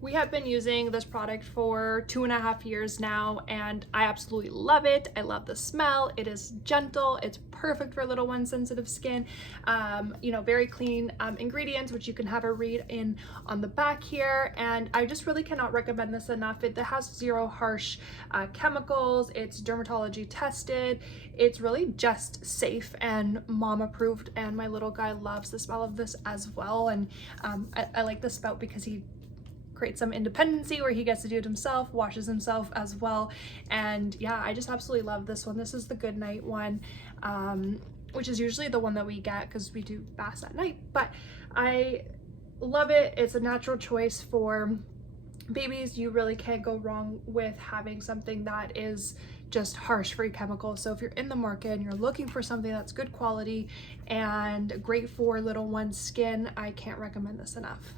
We have been using this product for 2.5 years now, and I absolutely love it. I love the smell. It is gentle. It's perfect for little one sensitive skin. You know, very clean ingredients, which you can have a read in on the back here. And I just really cannot recommend this enough. It has zero harsh chemicals. It's dermatology tested. It's really just safe and mom approved. And my little guy loves the smell of this as well. And I like the spout because he creates some independency where he gets to do it himself, washes himself as well. And yeah, I just absolutely love this one. This is the good night one, which is usually the one that we get because we do baths at night, but I love it. It's a natural choice for babies. You really can't go wrong with having something that is just harsh free chemicals. So if you're in the market and you're looking for something that's good quality and great for little one's skin, I can't recommend this enough.